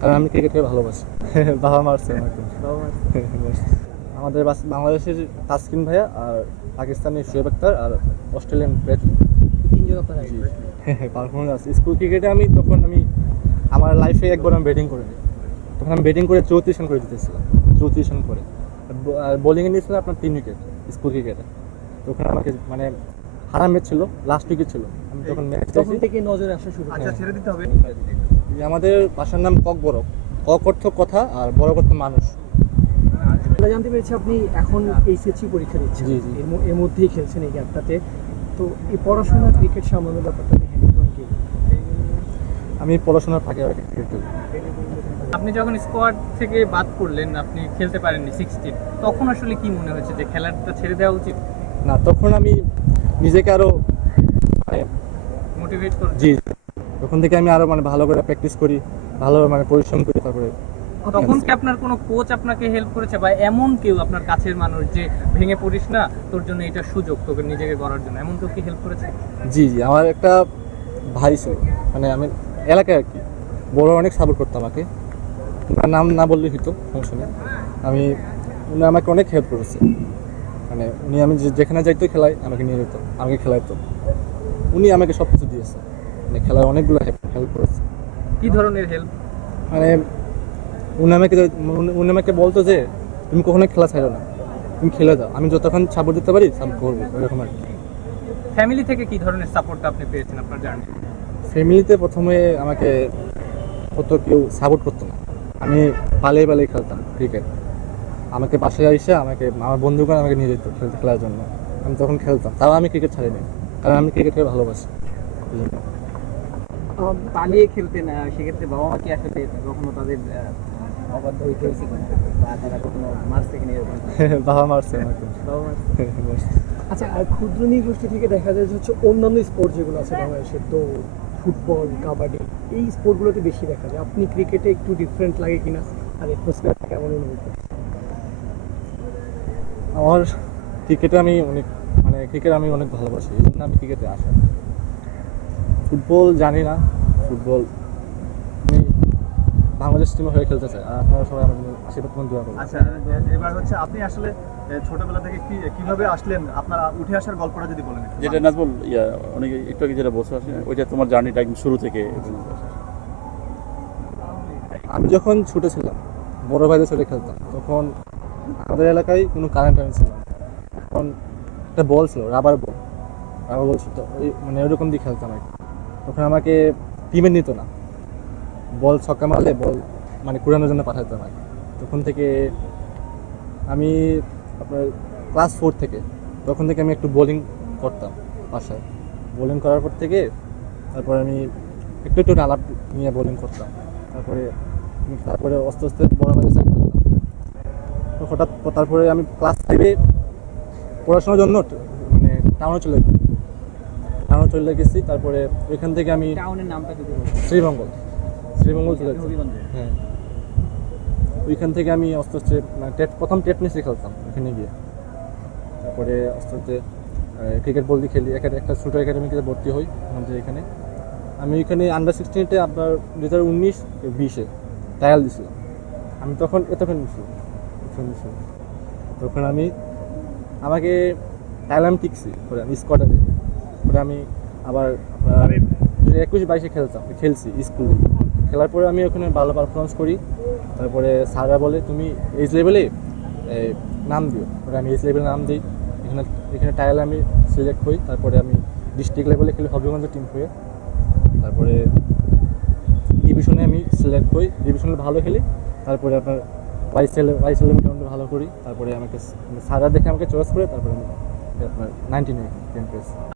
কারণ আমি ক্রিকেটকে ভালোবাসি। বাবা মারছে আমাকে আমাদের বাংলাদেশের তাসকিন ভাইয়া আর পাকিস্তানের শোয়েব আক্তার আর অস্ট্রেলিয়ান আপনারা পারফরমেন্স স্কুল ক্রিকেটে আমি তখন আমি আমার লাইফে একবার আমি ব্যাটিং করে নিই তখন আমি ব্যাটিং করে চৌত্রিশ রান করে দিতেছিলাম চৌত্রিশ রান করে। আর বোলিংয়ে নিয়েছিলাম আপনার তিন উইকেট স্কুল ক্রিকেটে। তখন আমাকে মানে হারাম ম্যাচ ছিল লাস্ট উইকেট ছিল। আমি তখন ম্যাচ তখন থেকে নজরে আসা শুরু আচ্ছা ছেড়ে দিতে হবে। আমাদের বাসার নাম কক বড় কক অর্থ কথা আর বড় অর্থ মানুষ। আমরা জানতে পেরেছি আপনি এখন এইচএসসি পরীক্ষা দিচ্ছেন। জি, জি। এর মধ্যেই খেলছেন এই গ্যাপটাতে। তো এই পড়াশোনা ক্রিকেট সামলানোর ব্যাপারটা আমি পড়াশোনার ফাঁকে ফাঁকে ক্রিকেট খেলি। আপনি যখন স্কোয়াড থেকে বাদ পড়লেন আপনি খেলতে পারেননি সিক্সটিন তখন আসলে কি মনে হয়েছে যে খেলাটা ছেড়ে দেওয়া উচিত? না তখন আমি নিজেকে আরও মানে মোটিভেট করে জি তখন থেকে আমি আরও মানে ভালো করে প্র্যাকটিস করি ভালো মানে পরিশ্রম করি তারপরে। তখন কি আপনার কোনো কোচ আপনাকে হেল্প করেছে বা এমন কেউ আপনার কাছের মানুষ যে ভেঙে পড়িস না তোর জন্য এটা সুযোগ তোকে নিজেকে গড়ার জন্য এমন কেউ কি হেল্প করেছে? জি জি আমার একটা ভাই ছিল মানে আমি এলাকায় আর কি বড় অনেক সাপোর্ট করতো আমাকে। তার নাম না বললে হইতো সমস্যা নেই। আমি উনি আমাকে অনেক হেল্প করেছে। মানে উনি আমি যে- যেখানে যাইতো খেলায় আমাকে নিয়ে যেত আমাকে খেলাইতো। উনি আমাকে সব কিছু দিয়েছে। মানে খেলায় অনেকগুলো হেল্প করেছে। কি ধরনের হেল্প মানে উনি আমাকে উনি- আমাকে বলতো যে তুমি কখনো খেলা ছাড়ো না। তুমি খেলে দাও আমি যতক্ষণ সাপোর্ট দিতে পারি সাপোর্ট করব। এরকম আর কি। ফ্যামিলি থেকে কি ধরনের সাপোর্টটা আপনি পেয়েছেন আপনার জার্নি ফ্যামিলিতে প্রথমে আমাকে অত কেউ সাপোর্ট করতো না। আমি পালিয়ে পালিয়ে খেলতাম ক্রিকেট আমাকে পাশে এসে আমাকে আমার বন্ধুগণ আমাকে নিয়ে যেত খেলতে খেলার জন্য। আমি তখন খেলতাম। তাও আমি ক্রিকেট ছাড়িনি। কারণ আমি ক্রিকেটকে ভালোবাসি। এই জন্য। পালিয়ে খেলতেন আহ, সেক্ষেত্রে বাবা মা কি আসলে কখনো তাদের অবাধ্য হইতে হয়েছে কিনা? বা তারা কখনো মারছে কিনা এরকম? বাবা মারছে বাবা মারছে? আচ্ছা আর ক্ষুদ্র নৃগোষ্ঠী থেকে দেখা যায় যে হচ্ছে অন্যান্য স্পোর্ট যেগুলো আছে বাংলাদেশে দৌড় ফুটবল কাবাডি এই স্পোর্টগুলোতে বেশি দেখা যায়। আপনি ক্রিকেটে একটু ডিফারেন্ট লাগে কিনা? আর এটমসফিয়ার কেমন অনুভব আমার ক্রিকেটে আমি অনেক মানে ক্রিকেট আমি অনেক ভালোবাসি এই জন্য আমি ক্রিকেটে আসা। ফুটবল জানি না। ফুটবল আমি বাংলাদেশ টিমে হয়ে খেলতে চাই। আর আপনারা সবাই আমাদের আশীর্বাদ করুন দোয়া করুন। আচ্ছা এবার হচ্ছে আপনি আসলে ছোটবেলা থেকে কি কীভাবে আসলেন? আপনার উঠে আসার গল্পটা যদি বলেন যেটা নাজবুল ইয়া অনেকে একটু আগে যেটা বসে আসে ওইটা তোমার জার্নিটা একদম শুরু থেকে। আমি যখন ছোটো ছিলাম বড় ভাইদের ছেলে খেলতাম তখন আমাদের এলাকায় কোনো কারেন্ট টারেন্ট ছিল না। তখন একটা বল ছিল রাবার বল রাবার বল ছিল মানে ওইরকম দিয়ে খেলতাম আর কি। তখন আমাকে টিমে নিত না। বল ছক্কা মারলে বল মানে কুড়ানোর জন্য পাঠাতাম আর কি। তখন থেকে আমি আপনার ক্লাস ফোর থেকে, তখন থেকে আমি একটু বোলিং করতাম বাসায়। বোলিং করার পর থেকে তারপরে আমি একটু একটু আলাপ নিয়ে বোলিং করতাম। তারপরে তারপরে আস্তে আস্তে বড় খেলতাম তো হঠাৎ তারপরে আমি ক্লাস ফাইভে পড়াশোনার জন্য মানে টাউনে চলে গেছি টাউনে চলে গেছি তারপরে ওইখান থেকে আমি টাউনের নামটা যদি। শ্রীমঙ্গল শ্রীমঙ্গল চলে গেছি। হ্যাঁ। ওইখান থেকে আমি আস্তে আস্তে মানে টেট প্রথম টেট নিচে খেলতাম ওখানে গিয়ে। তারপরে আস্তে আস্তে ক্রিকেট বল দিয়ে খেলি একা- একটা ছোটো একাডেমিতে ভর্তি হই আমাদের এখানে। আমি এখানে আন্ডার সিক্সটিনতে আপনার দু হাজার উনিশ বিশে ট্রায়াল দিছিলাম। আমি তখন এতক্ষণ নিছি তখন আমি আমাকে ট্রায়াল আমি টিকছি আমি স্কোয়াডে করে আমি আবার একুশ বাইশে খেলতাম, খেলছি স্কুলে। খেলার পরে আমি ওখানে ভালো পারফরমেন্স করি। তারপরে স্যাররা বলে, তুমি এইচ লেভেলে নাম দিও। পরে আমি এইচ লেভেলে নাম দিই। এখানে এখানে ট্রায়ালে আমি সিলেক্ট হই। তারপরে আমি ডিস্ট্রিক্ট লেভেলে খেলি হবিগঞ্জ টিম হয়ে। তারপরে ডিভিশনে আমি সিলেক্ট হই। ডিভিশনে ভালো খেলি। তারপরে আপনার ওয়াইস এলে ওয়াইস এলিমেন্টে ভালো করি। তারপরে আমাকে, স্যাররা দেখে আমাকে চয়েস করে। তারপরে আমি আপনার নাইনটিনে টেন পেয়েছি